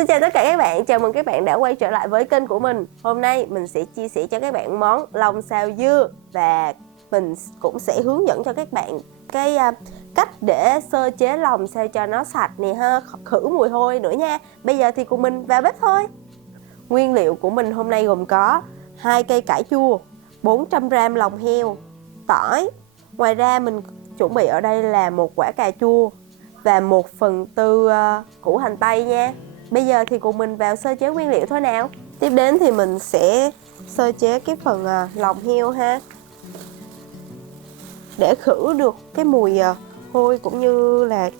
Xin chào tất cả các bạn, chào mừng các bạn đã quay trở lại với kênh của mình. Hôm nay mình sẽ chia sẻ cho các bạn món lòng xào dưa và mình cũng sẽ hướng dẫn cho các bạn cái cách để sơ chế lòng sao cho nó sạch nè ha, khử mùi hôi nữa nha. Bây giờ thì cùng mình vào bếp thôi. Nguyên liệu của mình hôm nay gồm có 2 cây cải chua, 400g lòng heo, tỏi. Ngoài ra mình chuẩn bị ở đây là một quả cà chua và 1/4 củ hành tây nha. Bây giờ thì cùng mình vào sơ chế nguyên liệu thôi nào. Tiếp đến thì mình sẽ sơ chế cái phần lòng heo ha, để khử được cái mùi hôi cũng như là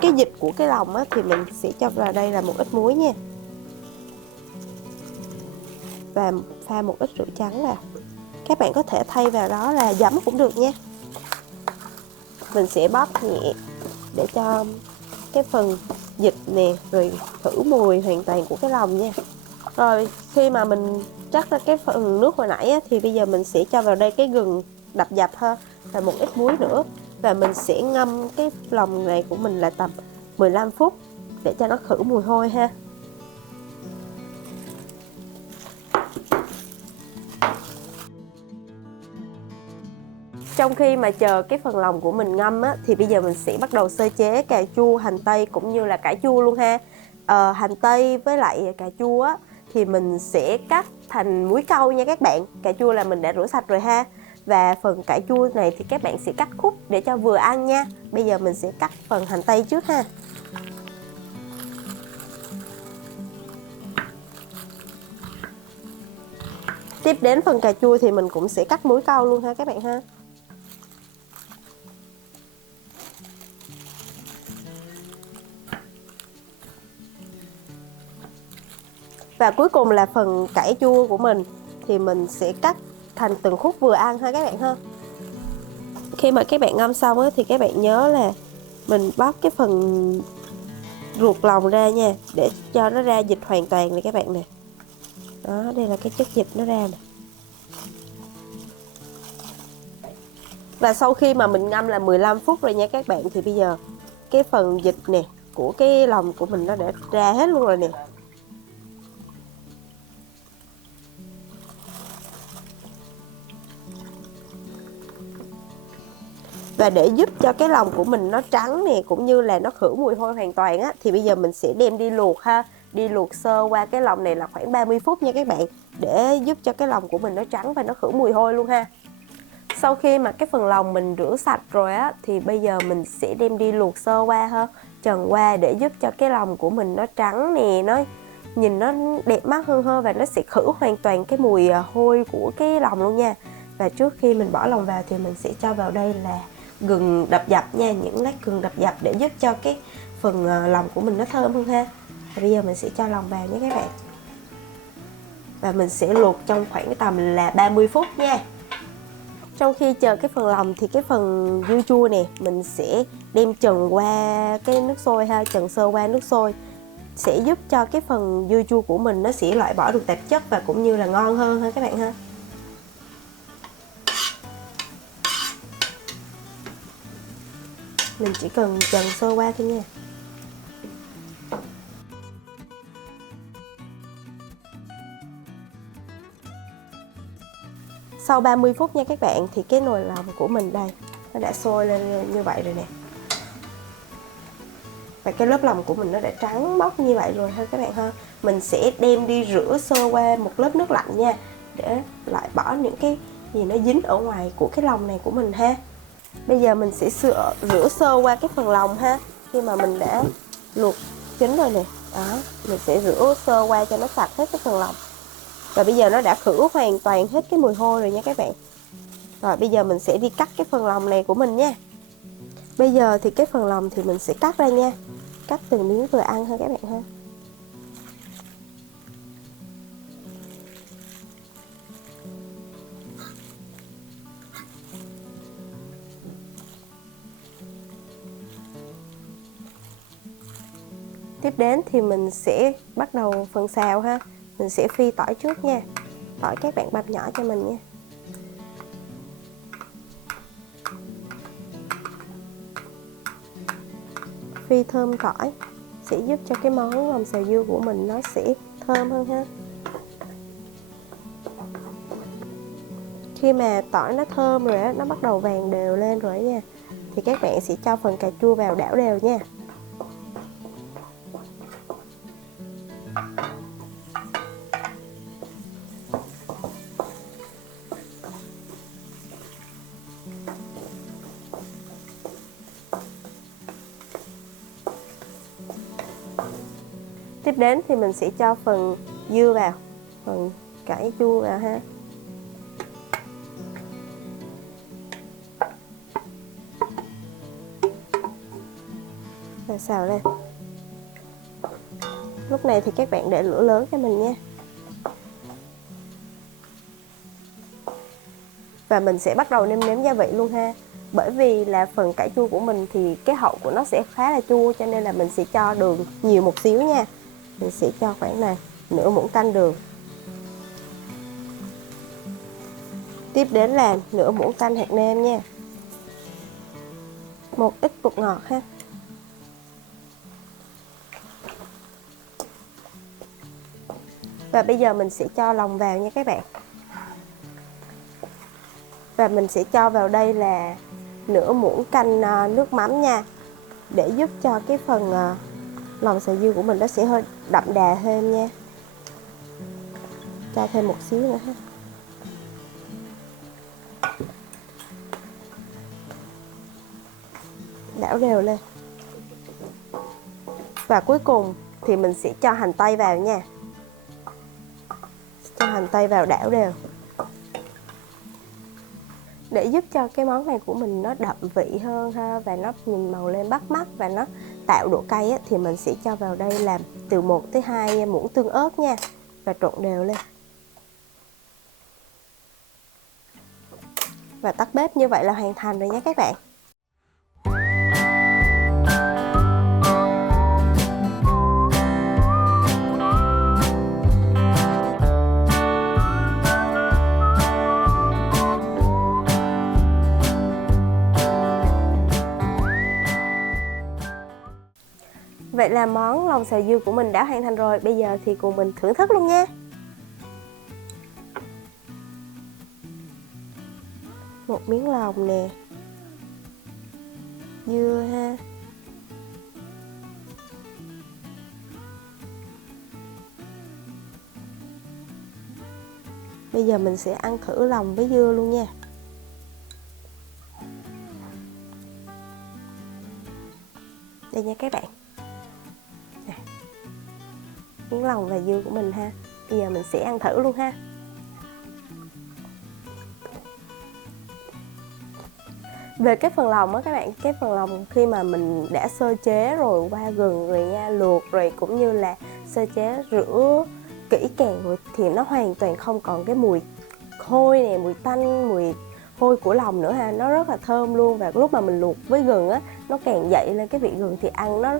cái dịch của cái lòng á, thì mình sẽ cho vào đây là một ít muối nha, và pha một ít rượu trắng vào. Các bạn có thể thay vào đó là giấm cũng được nha. Mình sẽ bóp nhẹ để cho cái phần dịch nè, rồi khử mùi hoàn toàn của cái lòng nha. Rồi khi mà mình trắc ra cái phần nước hồi nãy á, thì bây giờ mình sẽ cho vào đây cái gừng đập dập ha, và một ít muối nữa, và mình sẽ ngâm cái lòng này của mình là tầm 15 phút để cho nó khử mùi hôi ha. Trong khi mà chờ cái phần lòng của mình ngâm á, thì bây giờ mình sẽ bắt đầu sơ chế cà chua, hành tây cũng như là cải chua luôn ha. Hành tây với lại cà chua á, thì mình sẽ cắt thành múi cau nha các bạn. Cà chua là mình đã rửa sạch rồi ha. Và phần cải chua này thì các bạn sẽ cắt khúc để cho vừa ăn nha. Bây giờ mình sẽ cắt phần hành tây trước ha. Tiếp đến phần cà chua thì mình cũng sẽ cắt múi cau luôn ha các bạn ha. Và cuối cùng là phần cải chua của mình thì mình sẽ cắt thành từng khúc vừa ăn ha các bạn ha. Khi mà các bạn ngâm xong á, thì các bạn nhớ là mình bóc cái phần ruột lòng ra nha, để cho nó ra dịch hoàn toàn này các bạn nè. Đó, đây là cái chất dịch nó ra nè. Và sau khi mà mình ngâm là 15 phút rồi nha các bạn, thì bây giờ cái phần dịch nè của cái lòng của mình nó đã ra hết luôn rồi nè. Và để giúp cho cái lòng của mình nó trắng nè, cũng như là nó khử mùi hôi hoàn toàn á, thì bây giờ mình sẽ đem đi luộc ha. Đi luộc sơ qua cái lòng này là khoảng 30 phút nha các bạn, để giúp cho cái lòng của mình nó trắng và nó khử mùi hôi luôn ha. Sau khi mà cái phần lòng mình rửa sạch rồi á, thì bây giờ mình sẽ đem đi luộc sơ qua ha, trần qua, để giúp cho cái lòng của mình nó trắng nè, nó nhìn nó đẹp mắt hơn ha, và nó sẽ khử hoàn toàn cái mùi hôi của cái lòng luôn nha. Và trước khi mình bỏ lòng vào thì mình sẽ cho vào đây là gừng đập dập nha, những lát gừng đập dập để giúp cho cái phần lòng của mình nó thơm hơn ha. Và bây giờ mình sẽ cho lòng vào nhé các bạn. Và mình sẽ luộc trong khoảng tầm là 30 phút nha. Trong khi chờ cái phần lòng thì cái phần dưa chua nè, mình sẽ đem trần qua cái nước sôi ha, trần sơ qua nước sôi, sẽ giúp cho cái phần dưa chua của mình nó sẽ loại bỏ được tạp chất và cũng như là ngon hơn ha các bạn ha. Mình chỉ cần trần sơ qua thôi nha. Sau 30 phút nha các bạn, thì cái nồi lòng của mình đây nó đã sôi lên như vậy rồi nè. Và cái lớp lòng của mình nó đã trắng bóc như vậy rồi ha các bạn ha. Mình sẽ đem đi rửa sơ qua một lớp nước lạnh nha, để loại bỏ những cái gì nó dính ở ngoài của cái lòng này của mình ha. Bây giờ mình sẽ rửa sơ qua cái phần lòng ha. Khi mà mình đã luộc chín rồi nè, đó, mình sẽ rửa sơ qua cho nó sạch hết cái phần lòng. Và bây giờ nó đã khử hoàn toàn hết cái mùi hôi rồi nha các bạn. Rồi bây giờ mình sẽ đi cắt cái phần lòng này của mình nha. Bây giờ thì cái phần lòng thì mình sẽ cắt ra nha, cắt từng miếng vừa ăn ha các bạn ha. Tiếp đến thì mình sẽ bắt đầu phần xào ha. Mình sẽ phi tỏi trước nha. Tỏi các bạn băm nhỏ cho mình nha. Phi thơm tỏi. sẽ giúp cho cái món lòng xào dưa của mình nó sẽ thơm hơn ha. Khi mà tỏi nó thơm rồi á, nó bắt đầu vàng đều lên rồi nha, thì các bạn sẽ cho phần cà chua vào đảo đều nha. Tiếp đến thì mình sẽ cho phần dưa vào, phần cải chua vào ha. Và xào lên. Lúc này thì các bạn để lửa lớn cho mình nha. Và mình sẽ bắt đầu nêm nếm gia vị luôn ha. Bởi vì là phần cải chua của mình thì cái hậu của nó sẽ khá là chua, cho nên là mình sẽ cho đường nhiều một xíu nha. Mình sẽ cho khoảng này nửa muỗng canh đường. Tiếp đến là nửa muỗng canh hạt nêm nha. Một ít bột ngọt ha. Và bây giờ mình sẽ cho lòng vào nha các bạn. Và mình sẽ cho vào đây là nửa muỗng canh nước mắm nha, để giúp cho cái phần lòng xào dưa của mình nó sẽ hơi đậm đà hơn nha. Cho thêm một xíu nữa ha. Đảo đều lên. Và cuối cùng thì mình sẽ cho hành tây vào nha. Cho hành tây vào đảo đều. Để giúp cho cái món này của mình nó đậm vị hơn ha, và nó nhìn màu lên bắt mắt và nó tạo độ cay á, thì mình sẽ cho vào đây làm từ 1 tới 2 muỗng tương ớt nha. Và trộn đều lên. Và tắt bếp, như vậy là hoàn thành rồi nha các bạn. Vậy là món lòng xào dưa của mình đã hoàn thành rồi. Bây giờ thì cùng mình thưởng thức luôn nha. Một miếng lòng nè. Dưa ha. Bây giờ mình sẽ ăn thử lòng với dưa luôn nha. Đây nha các bạn. Miếng lòng và dưa của mình ha. Bây giờ mình sẽ ăn thử luôn ha. Về cái phần lòng á các bạn, cái phần lòng khi mà mình đã sơ chế rồi, qua gừng rồi nha, luộc rồi cũng như là sơ chế rửa kỹ càng rồi, thì nó hoàn toàn không còn cái mùi hôi nè, mùi tanh, mùi hôi của lòng nữa ha. Nó rất là thơm luôn, và lúc mà mình luộc với gừng á, nó càng dậy lên cái vị gừng thì ăn nó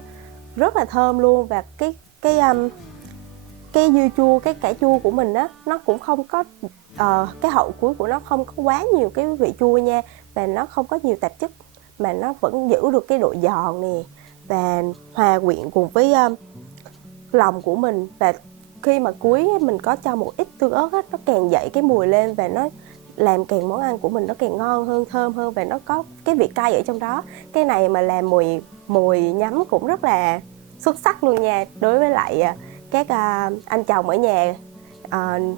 rất là thơm luôn. Và cái dưa chua, cái cải chua của mình á, nó cũng không có cái hậu cuối của nó không có quá nhiều cái vị chua nha, và nó không có nhiều tạp chất, mà nó vẫn giữ được cái độ giòn nè, và hòa quyện cùng với lòng của mình. Và khi mà cuối mình có cho một ít tương ớt á, nó càng dậy cái mùi lên, và nó làm càng món ăn của mình nó càng ngon hơn, thơm hơn, và nó có cái vị cay ở trong đó. Cái này mà làm mùi nhắm cũng rất là xuất sắc luôn nha. Đối với lại các anh chồng ở nhà,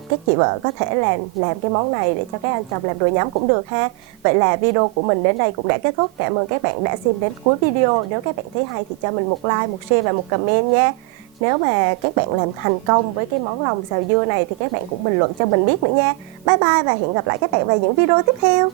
các chị vợ có thể làm cái món này để cho các anh chồng làm đồ nhắm cũng được ha. Vậy là video của mình đến đây cũng đã kết thúc. Cảm ơn các bạn đã xem đến cuối video. Nếu các bạn thấy hay thì cho mình một like, một share và một comment nha. Nếu mà các bạn làm thành công với cái món lòng xào dưa này thì các bạn cũng bình luận cho mình biết nữa nha. Bye bye và hẹn gặp lại các bạn vào những video tiếp theo.